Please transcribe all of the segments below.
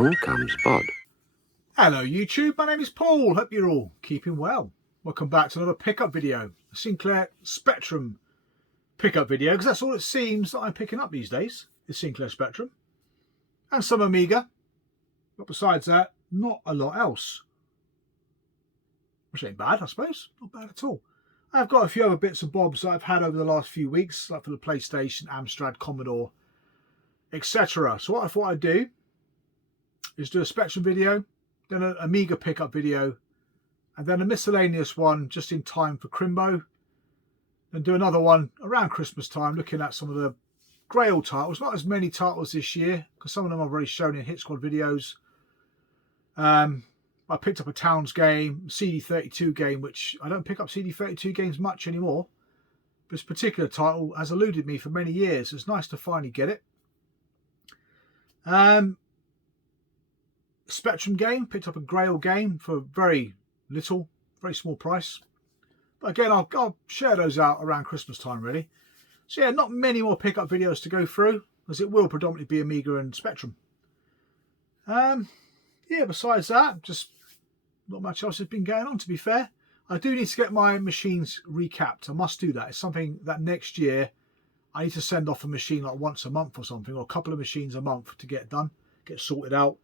along comes Bod. Hello YouTube, my name is Paul, hope you're all keeping well. Welcome back to another pickup video, a Sinclair Spectrum pickup video, because that's all it seems that I'm picking up these days, is Sinclair Spectrum. And some Amiga, but besides that, not a lot else. Which ain't bad, I suppose, not bad at all. I've got a few other bits and bobs that I've had over the last few weeks, like for the PlayStation, Amstrad, Commodore, etc. So what I thought I'd do is do a Spectrum video, then an Amiga pickup video, and then a miscellaneous one just in time for Crimbo, and do another one around Christmas time looking at some of the Grail titles. Not as many titles this year because some of them I've already shown in Hit Squad videos. I picked up a Towns game, CD32 game, which I don't pick up CD32 games much anymore. This particular title has eluded me for many years. It's nice to finally get it. Spectrum game, picked up a Grail game for very little, very small price. But again, I'll share those out around Christmas time really. So yeah, not many more pickup videos to go through, as it will predominantly be Amiga and Spectrum. Yeah, besides that, just not much else has been going on, to be fair. I do need to get my machines recapped. I must do that. It's something that next year I need to send off a machine like once a month or something, or a couple of machines a month to get done, get sorted out.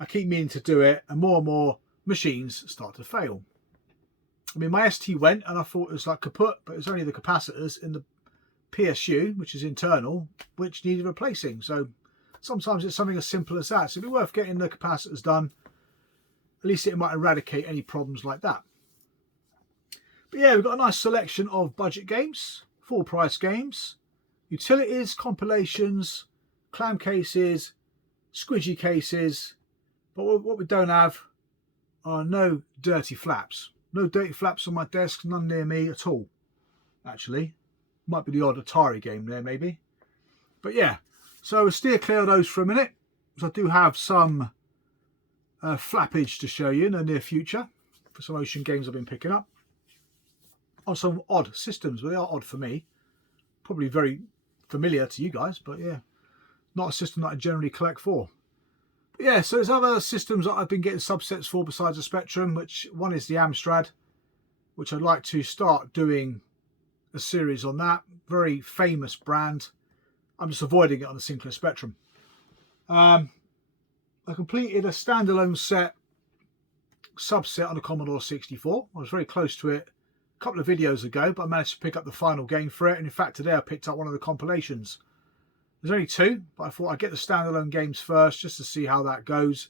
I keep meaning to do it, and more machines start to fail. I mean, my ST went, and I thought it was like kaput, but it was only the capacitors in the PSU, which is internal, which needed replacing. So sometimes it's something as simple as that. So it'd be worth getting the capacitors done. At least it might eradicate any problems like that. But yeah, we've got a nice selection of budget games, full price games, utilities, compilations, clam cases, squidgy cases. But what we don't have are no dirty flaps. No dirty flaps on my desk, none near me at all, actually. Might be the odd Atari game there, maybe. But yeah, so we'll steer clear of those for a minute, because I do have some flappage to show you in the near future for some Ocean games I've been picking up. On some odd systems, but they are odd for me. Probably very familiar to you guys, but yeah, not a system that I generally collect for. But yeah, so there's other systems that I've been getting subsets for besides the Spectrum, which one is the Amstrad, which I'd like to start doing a series on that. Very famous brand. I'm just avoiding it on the Sinclair Spectrum. I completed a standalone subset on the Commodore 64. I was very close to it a couple of videos ago, but I managed to pick up the final game for it. And in fact, today I picked up one of the compilations. There's only two, but I thought I'd get the standalone games first just to see how that goes.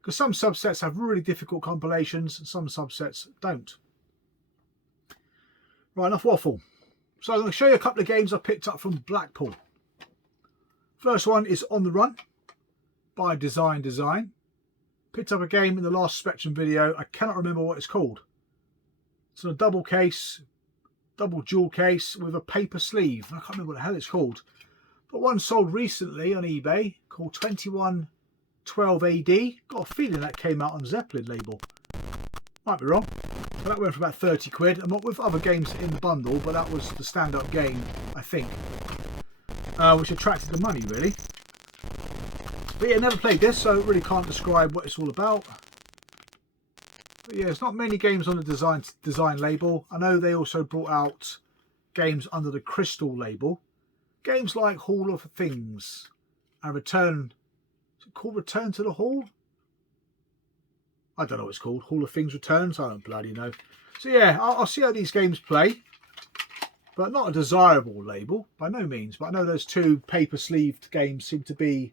Because some subsets have really difficult compilations and some subsets don't. Right, enough waffle. So I'm going to show you a couple of games I picked up from Blackpool. First one is On the Run by Design. Picked up a game in the last Spectrum video. I cannot remember what it's called. It's in a double dual case with a paper sleeve. I can't remember what the hell it's called. But one sold recently on eBay called 2112 AD. Got a feeling that came out on Zeppelin label. Might be wrong. But that went for about 30 quid. I'm not with other games in the bundle, but that was the stand-up game, I think. Which attracted the money, really. But yeah, never played this, so I really can't describe what it's all about. But yeah, there's not many games on the design label. I know they also brought out games under the Crystal label. Games like Hall of Things and Return. Is it called Return to the Hall? I don't know what it's called. Hall of Things Returns? I don't bloody know. So yeah, I'll see how these games play. But not a desirable label, by no means. But I know those two paper-sleeved games seem to be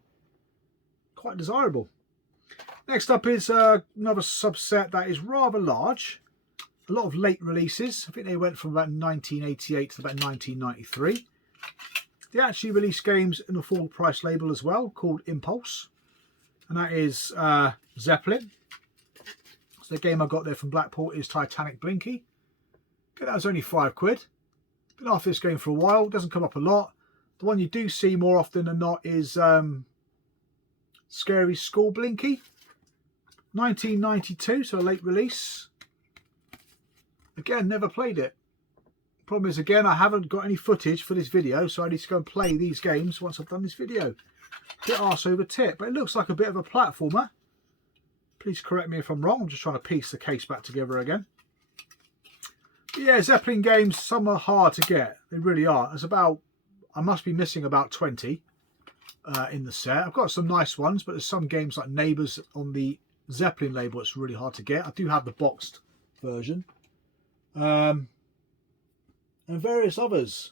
quite desirable. Next up is another subset that is rather large. A lot of late releases. I think they went from about 1988 to about 1993. They actually released games in a full price label as well, called Impulse. And that is Zeppelin. So the game I got there from Blackpool is Titanic Blinky. Okay, that was only 5 quid. Been after this game for a while. Doesn't come up a lot. The one you do see more often than not is Scary School Blinky. 1992, so a late release. Again, never played it. Problem is, again, I haven't got any footage for this video, so I need to go and play these games once I've done this video. bit arse over tit, but it looks like a bit of a platformer. Please correct me if I'm wrong. I'm just trying to piece the case back together again. But yeah, Zeppelin games, some are hard to get. They really are. There's about, I must be missing about 20 in the set. I've got some nice ones, but there's some games like Neighbours on the Zeppelin label. It's really hard to get. I do have the boxed version. And various others.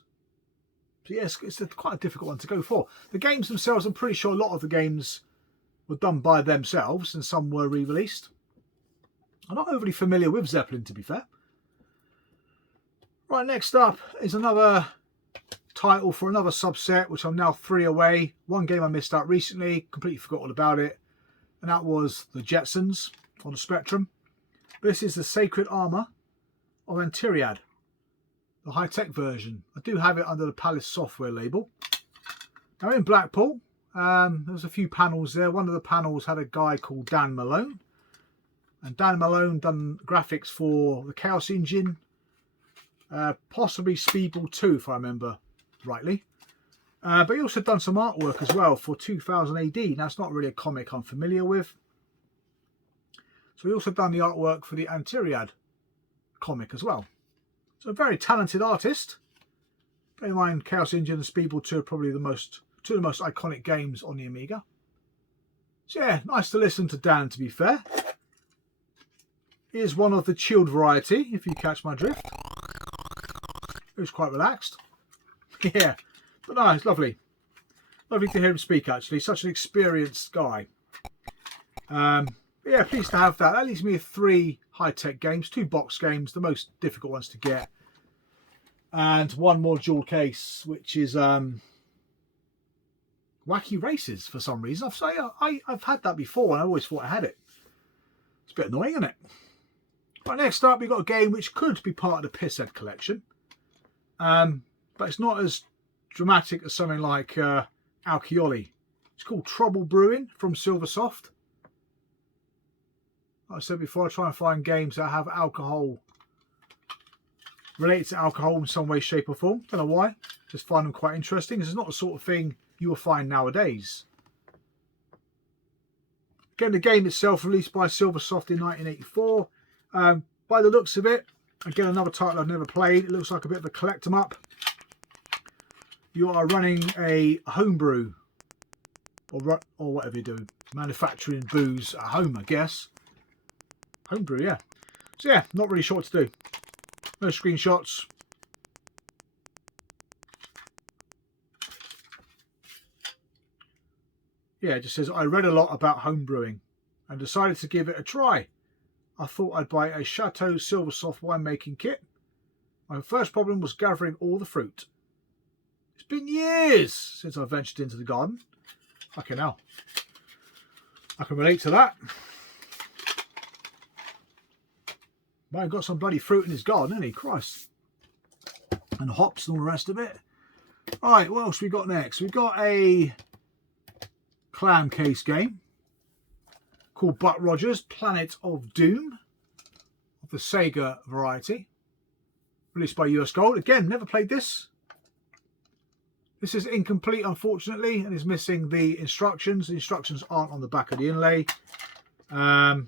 So yes, it's quite a difficult one to go for. The games themselves, I'm pretty sure a lot of the games were done by themselves and some were re-released. I'm not overly familiar with Zeppelin, to be fair. Right, next up is another title for another subset, which I'm now 3 away. One game I missed out recently, completely forgot all about it, and that was the Jetsons on the Spectrum. This is the Sacred Armour of Antiriad, the high-tech version. I do have it under the Palace Software label. Now in Blackpool, there's a few panels there. One of the panels had a guy called Dan Malone, and Dan Malone done graphics for the Chaos Engine, possibly Speedball 2 if I remember rightly. But he also done some artwork as well for 2000 AD. Now it's not really a comic I'm familiar with. So he also done the artwork for the Antiriad comic as well. So a very talented artist. Bear in mind, Chaos Engine and Speedball 2 are probably two of the most iconic games on the Amiga. So yeah, nice to listen to Dan, to be fair. He is one of the chilled variety, if you catch my drift. He was quite relaxed. Yeah, but no, it's lovely. Lovely to hear him speak, actually. Such an experienced guy. Yeah, pleased to have that. That leaves me with 3 high-tech games, 2 box games, the most difficult ones to get, and 1 more dual case, which is Wacky Races for some reason. I've had that before, and I always thought I had it. It's a bit annoying, isn't it? Right, next up, we've got a game which could be part of the Pisshead collection, but it's not as dramatic as something like Alcioli. It's called Trouble Brewing from Silversoft. Like I said before, I try and find games that have alcohol, related to alcohol in some way, shape or form. Don't know why. Just find them quite interesting. This is not the sort of thing you will find nowadays. Again, the game itself released by Silversoft in 1984. By the looks of it, again, another title I've never played. It looks like a bit of a collect 'em up. You are running a homebrew, or whatever you do, manufacturing booze at home, I guess. Homebrew, yeah. So yeah, not really sure what to do. No screenshots. Yeah, it just says, I read a lot about homebrewing and decided to give it a try. I thought I'd buy a Chateau Silversoft winemaking kit. My first problem was gathering all the fruit. It's been years since I ventured into the garden. Fucking hell. I can relate to that. Man, got some bloody fruit in his garden, hasn't he? Christ. And hops and all the rest of it. Alright, what else we got next? We've got a clam case game called Buck Rogers Planet of Doom of the Sega variety. Released by US Gold. Again, never played this. This is incomplete, unfortunately, and is missing the instructions. The instructions aren't on the back of the inlay. I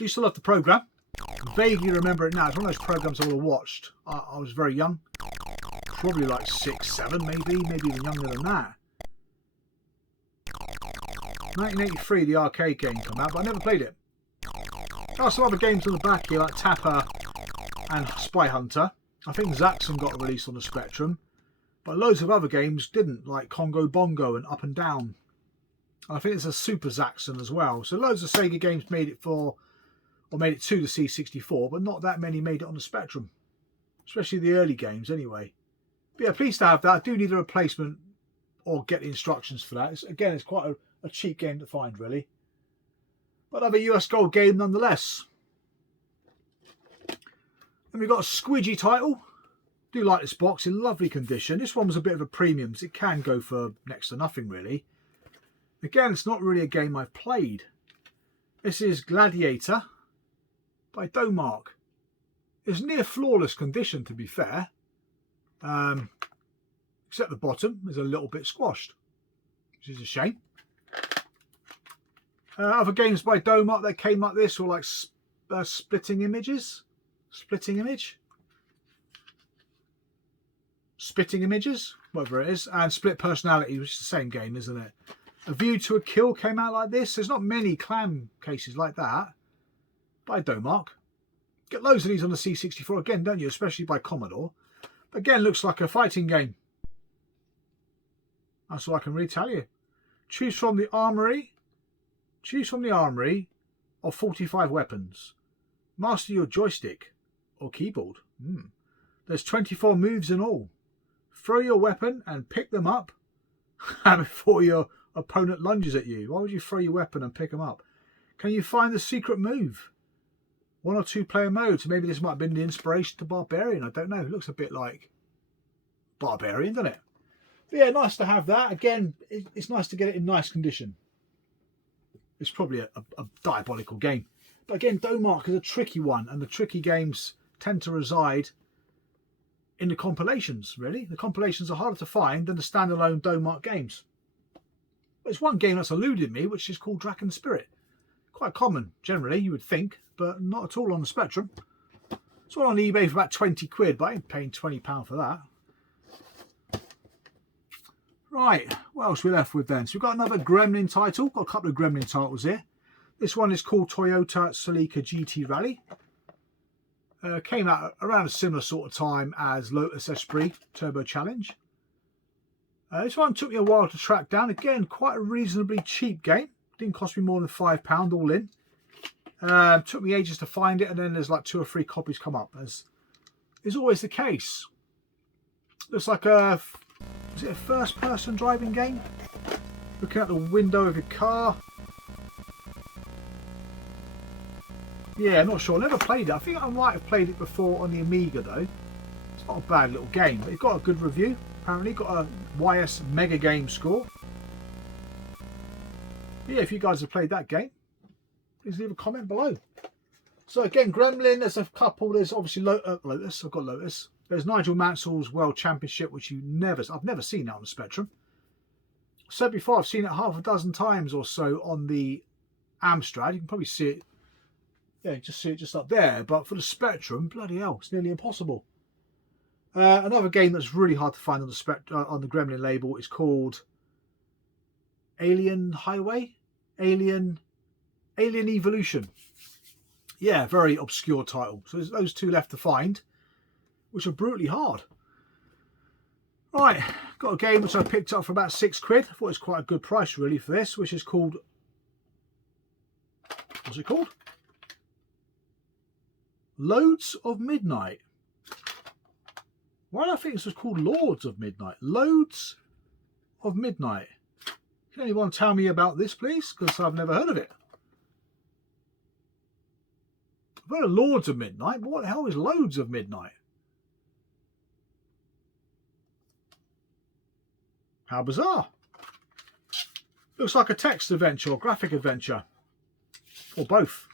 used to love the program. Vaguely remember it now. It's one of those programs I would have watched. I was very young. Probably like 6, 7 maybe even younger than that. 1983, the arcade game came out, but I never played it. There are some other games on the back here, like Tapper and Spy Hunter. I think Zaxxon got released on the Spectrum, but loads of other games didn't, like Congo Bongo and Up and Down. I think it's a Super Zaxxon as well. So loads of Sega games made it to the C64, but not that many made it on the Spectrum. Especially the early games anyway. But yeah, pleased to have that. I do need a replacement or get the instructions for that. Again, it's quite a cheap game to find, really. But another US Gold game nonetheless. Then we've got a squidgy title. Do like this box, in lovely condition. This one was a bit of a premium, so it can go for next to nothing, really. Again, it's not really a game I've played. This is Gladiator by Domark. It's near flawless condition, to be fair. Except the bottom is a little bit squashed. which is a shame. Other games by Domart that came like this were like Splitting Images, Spitting Images, whatever it is, and Split Personality, which is the same game, isn't it? A View to a Kill came out like this. There's not many clam cases like that by Domart. Get loads of these on the C64 again, don't you? Especially by Commodore. Again, looks like a fighting game. That's all I can really tell you. Choose from the armory of 45 weapons. Master your joystick or keyboard. There's 24 moves in all. Throw your weapon and pick them up before your opponent lunges at you. Why would you throw your weapon and pick them up? Can you find the secret move? 1 or 2 player modes. Maybe this might have been the inspiration to Barbarian. I don't know. It looks a bit like Barbarian, doesn't it? But yeah, nice to have that. Again, it's nice to get it in nice condition. It's probably a diabolical game. But again, Domart is a tricky one, and the tricky games tend to reside in the compilations, really. The compilations are harder to find than the standalone Domart games. There's one game that's eluded me, which is called Dragon Spirit. Quite common, generally, you would think, but not at all on the Spectrum. It's one on eBay for about 20 quid, but I ain't paying £20 for that. Right, what else are we left with then? So we've got another Gremlin title. Got a couple of Gremlin titles here. This one is called Toyota Celica GT Rally. Came out around a similar sort of time as Lotus Esprit Turbo Challenge. This one took me a while to track down. Again, quite a reasonably cheap game. Didn't cost me more than £5 all in. Took me ages to find it, and then there's like 2 or 3 copies come up, as is always the case. Looks like is it a first-person driving game? Looking out the window of your car. Yeah, I'm not sure. Never played it. I think I might have played it before on the Amiga, though. It's not a bad little game, but it got a good review. Apparently, got a YS Mega Game score. Yeah, if you guys have played that game, please leave a comment below. So again, Gremlin, there's a couple. There's obviously Lotus. I've got Lotus. There's Nigel Mansell's World Championship, which I've never seen that on the Spectrum. I said before, I've seen it half a dozen times or so on the Amstrad. You can probably see it. Yeah, just see it just up there. But for the Spectrum, bloody hell, it's nearly impossible. Another game that's really hard to find on the Gremlin label is called Alien Highway, Alien Evolution. Yeah, very obscure title. So there's those 2 left to find, which are brutally hard. Right, got a game which I picked up for about 6 quid. I thought it was quite a good price really for this, which is called, what's it called? Loads of Midnight. Why do I think this was called Lords of Midnight? Loads of Midnight. Can anyone tell me about this, please? Because I've never heard of it. I've heard of Lords of Midnight, but what the hell is Loads of Midnight? How bizarre. Looks like a text adventure or graphic adventure. Or both.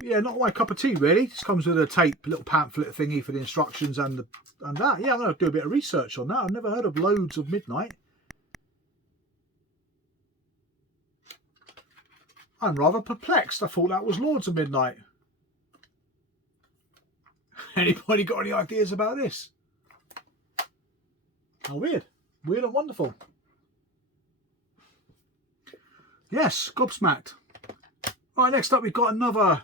Yeah, not my cup of tea really. Just comes with a tape, little pamphlet thingy for the instructions and that. Yeah, I'm going to do a bit of research on that. I've never heard of Loads of Midnight. I'm rather perplexed. I thought that was Lords of Midnight. Anybody got any ideas about this? How weird. Weird and wonderful. Yes, gobsmacked. Right, next up we've got another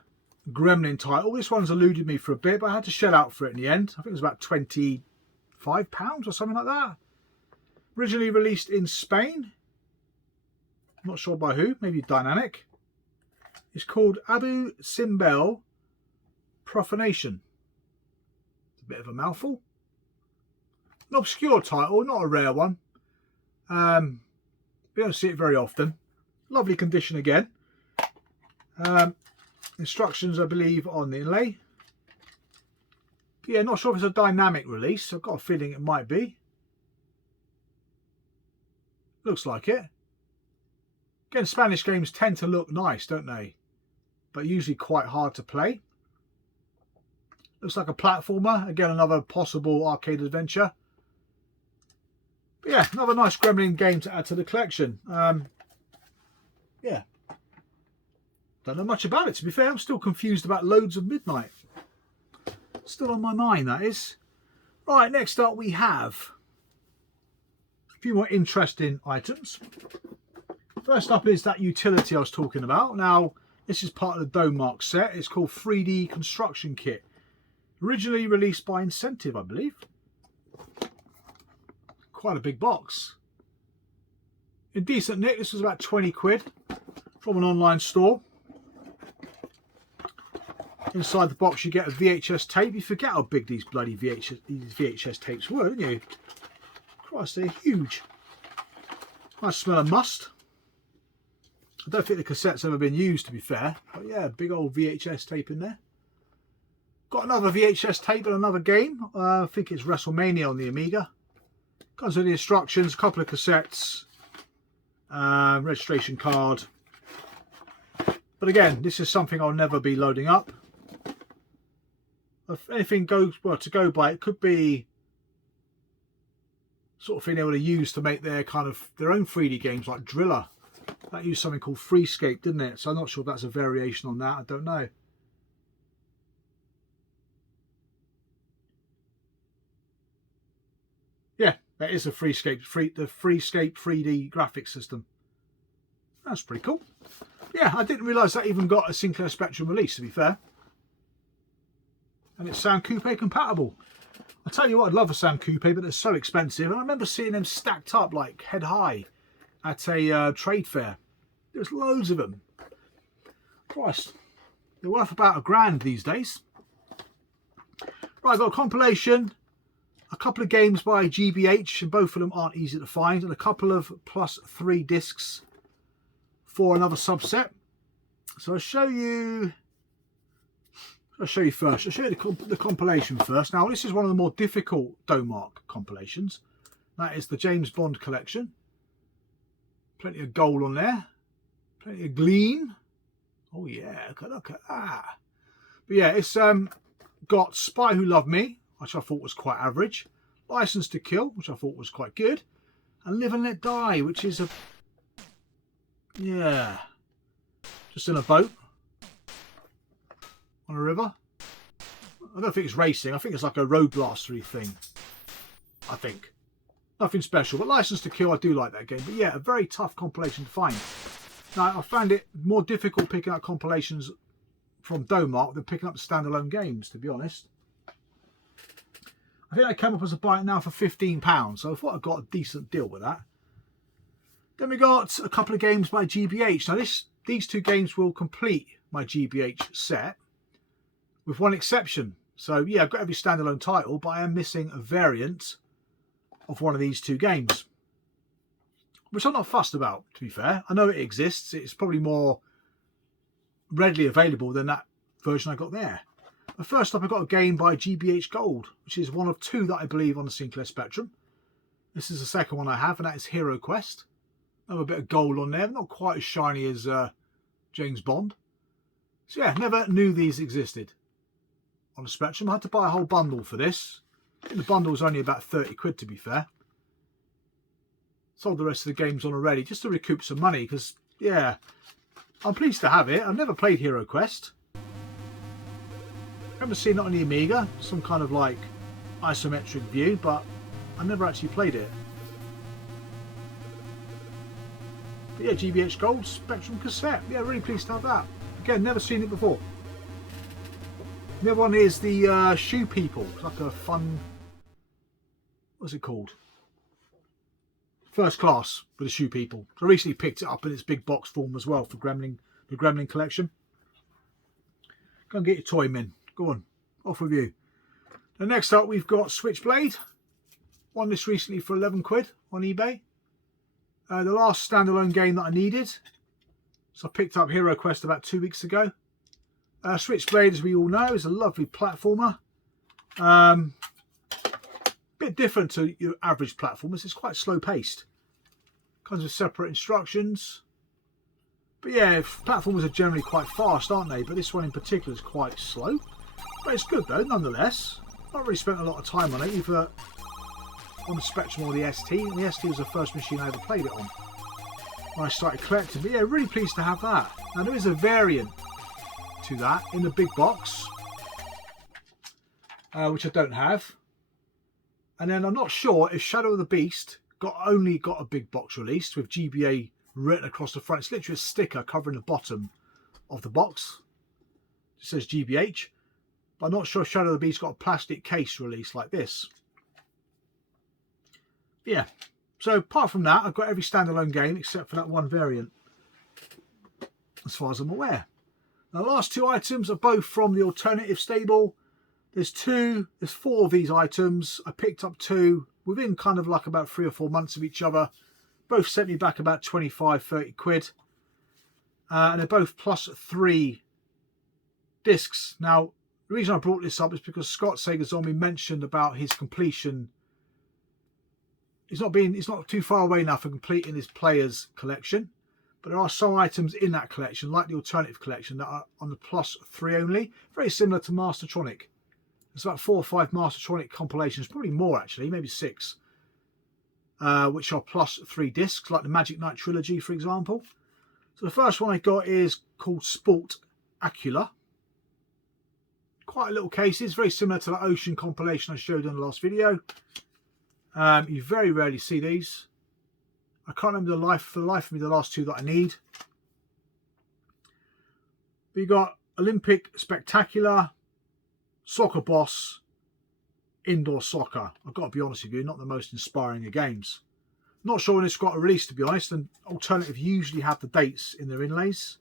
Gremlin title. This one's eluded me for a bit, but I had to shell out for it in the end. I think it was about £25 or something like that. Originally released in Spain. Not sure by who, maybe Dynamic. It's called Abu Simbel Profanation. It's a bit of a mouthful. An obscure title, not a rare one. We don't see it very often. Lovely condition again. Instructions, I believe, on the inlay. Yeah, not sure if it's a dynamic release. I've got a feeling it might be. Looks like it. Again, Spanish games tend to look nice, don't they? But usually quite hard to play. Looks like a platformer. Again, another possible arcade adventure. But yeah, another nice Gremlin game to add to the collection. Yeah. Don't know much about it, to be fair. I'm still confused about Loads of Midnight. Still on my mind, that is. Right, next up we have a few more interesting items. First up is that utility I was talking about. Now, this is part of the Domark set. It's called 3D Construction Kit. Originally released by Incentive, I believe. Quite a big box. In decent nick, this was about 20 quid from an online store. Inside the box you get a VHS tape. You forget how big these bloody VHS tapes were, didn't you? Christ, they're huge. I smell a must. I don't think the cassette's ever been used, to be fair. But yeah, big old VHS tape in there. Got another VHS tape and another game. I think it's WrestleMania on the Amiga. Comes with the instructions, a couple of cassettes, registration card. But again, this is something I'll never be loading up. If anything goes well to go by, it could be sort of thing they would have used to make their own 3D games like Driller. That used something called Freescape, didn't it? So I'm not sure if that's a variation on that. I don't know. Yeah, that is a Freescape 3D graphics system. That's pretty cool. Yeah, I didn't realise that even got a Sinclair Spectrum release, to be fair. And it's Sound Coupe compatible. I tell you what, I'd love a Sound Coupe, but they're so expensive. And I remember seeing them stacked up like head high at a trade fair. There's loads of them. Christ, they're worth about £1,000 these days. Right, I've got a compilation, a couple of games by GBH, and both of them aren't easy to find, and a couple of +3 discs for another subset. So I'll show you first. I'll show you the compilation first. Now, this is one of the more difficult Domark compilations. That is the James Bond collection. Plenty of gold on there. Plenty of gleam. Oh yeah, look at that. But yeah, it's got Spy Who Loved Me, which I thought was quite average. License to Kill, which I thought was quite good. And Live and Let Die, which is yeah, just in a boat on a river. I don't think it's racing. I think it's like a road blastery thing. I think. Nothing special. But License to Kill, I do like that game. But yeah, a very tough compilation to find. Now, I found it more difficult picking up compilations from Domark than picking up standalone games, to be honest. I think I came up as a buy it now for £15. So I thought I got a decent deal with that. Then we got a couple of games by GBH. Now, these two games will complete my GBH set, with one exception. So yeah, I've got every standalone title, but I am missing a variant of one of these two games, which I'm not fussed about, to be fair. I know it exists. It's probably more readily available than that version I got there. But first up, I've got a game by GBH Gold, which is one of two that I believe on the Sinclair Spectrum. This is the second one I have, and that is Hero Quest. Another bit of gold on there, not quite as shiny as James Bond. So yeah, never knew these existed on the Spectrum. I had to buy a whole bundle for this. I think the bundle was only about 30 quid, to be fair. Sold the rest of the games on already just to recoup some money, because yeah, I'm pleased to have it. I've never played Hero Quest. I remember seeing it on the Amiga, some kind of like isometric view, but I never actually played it. But yeah, GBH Gold Spectrum cassette. Yeah, really pleased to have that. Again, never seen it before. The other one is the Shoe People. It's like a fun, what's it called? First Class with the Shoe People. I recently picked it up in its big box form as well for Gremlin, the Gremlin collection. Go and get your toy, Min. Go on, off with you. And next up, we've got Switchblade. Won this recently for 11 quid on eBay. The last standalone game that I needed. So I picked up Hero Quest about 2 weeks ago. Switchblade, as we all know, is a lovely platformer. Bit different to your average platformers. It's quite slow paced. Comes with separate instructions. But yeah, platformers are generally quite fast, aren't they? But this one in particular is quite slow. But it's good though, nonetheless. Not really spent a lot of time on it, either on the Spectrum or the ST. And the ST was the first machine I ever played it on when I started collecting. But yeah, really pleased to have that. Now there is a variant to that in the big box, which I don't have. And then I'm not sure if Shadow of the Beast only got a big box released with GBA written across the front. It's literally a sticker covering the bottom of the box. It says GBH. But I'm not sure if Shadow of the Beast got a plastic case release like this. Yeah. So apart from that, I've got every standalone game except for that one variant, as far as I'm aware. Now, the last two items are both from the alternative stable. There's four of these items. I picked up two within kind of like about 3 or 4 months of each other. Both sent me back about 25-30 quid. And they're both +3 discs. Now, the reason I brought this up is because Scott Sega Zombie mentioned about his completion. He's not too far away now for completing his players collection. But there are some items in that collection, like the alternative collection, that are on the +3 only. Very similar to Mastertronic. There's about 4 or 5 Mastertronic compilations, probably more actually, maybe 6, which are +3 discs, like the Magic Knight trilogy, for example. So the first one I got is called Sport Acula. Quite a little cases, very similar to the Ocean compilation I showed in the last video. You very rarely see these. I can't remember for the life of me the last two that I need. We got Olympic Spectacular, Soccer Boss, Indoor Soccer. I've got to be honest with you, not the most inspiring of games. Not sure when it's got a release, to be honest, and alternative usually have the dates in their inlays.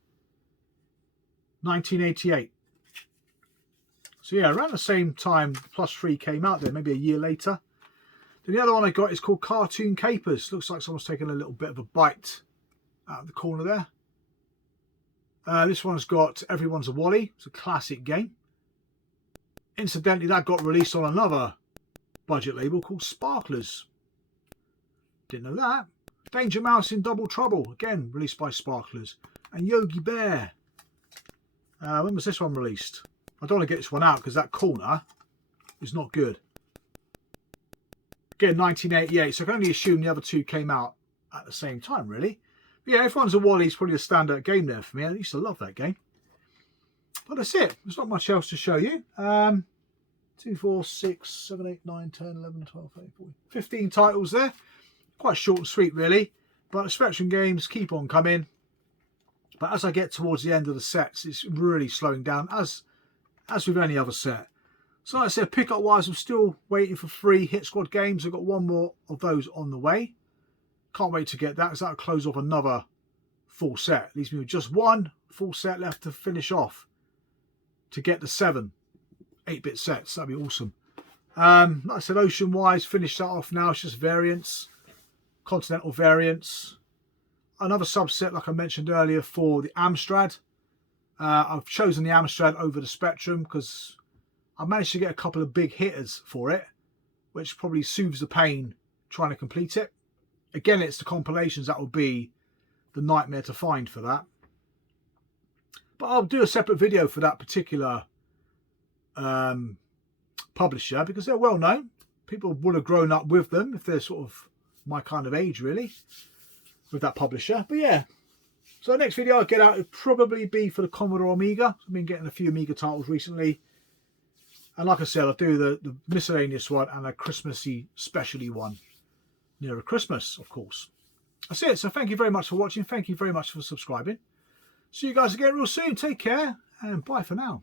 1988. So yeah, around the same time +3 came out there, maybe a year later. Then the other one I got is called Cartoon Capers. Looks like someone's taken a little bit of a bite out of the corner there. This one's got Everyone's a Wally. It's a classic game. Incidentally, that got released on another budget label called Sparklers. Didn't know that. Danger Mouse in Double Trouble, again released by Sparklers. And Yogi Bear. When was this one released? I don't want to get this one out because that corner is not good. Again, 1988, so I can only assume the other two came out at the same time, really. But yeah, Everyone's a Wally is probably a standout game there for me. I used to love that game. But that's it. There's not much else to show you. 2, 4, 6, 7, 8, 9, 10, 11, 12, 13, 14, 15 titles there. Quite short and sweet, really. But the Spectrum games keep on coming. But as I get towards the end of the sets, it's really slowing down, as with any other set. So like I said, pick-up wise, I'm still waiting for 3 Hit Squad games. I've got 1 more of those on the way. Can't wait to get that, because that'll close off another full set. Leaves me with just 1 full set left to finish off, to get the 7 8-bit sets. That'd be awesome. Like I said, Ocean wise, finish that off now. It's just variants, continental variants. Another subset, like I mentioned earlier, for the Amstrad. I've chosen the Amstrad over the Spectrum because I managed to get a couple of big hitters for it, which probably soothes the pain trying to complete it. Again, it's the compilations that will be the nightmare to find for that. But I'll do a separate video for that particular publisher, because they're well known. People would have grown up with them if they're sort of my kind of age, really, with that publisher. But yeah, so the next video I'll get out would probably be for the Commodore Amiga. I've been getting a few Amiga titles recently. And like I said, I'll do the miscellaneous one and a Christmassy specialty one near Christmas, of course. That's it. So thank you very much for watching. Thank you very much for subscribing. See you guys again real soon. Take care and bye for now.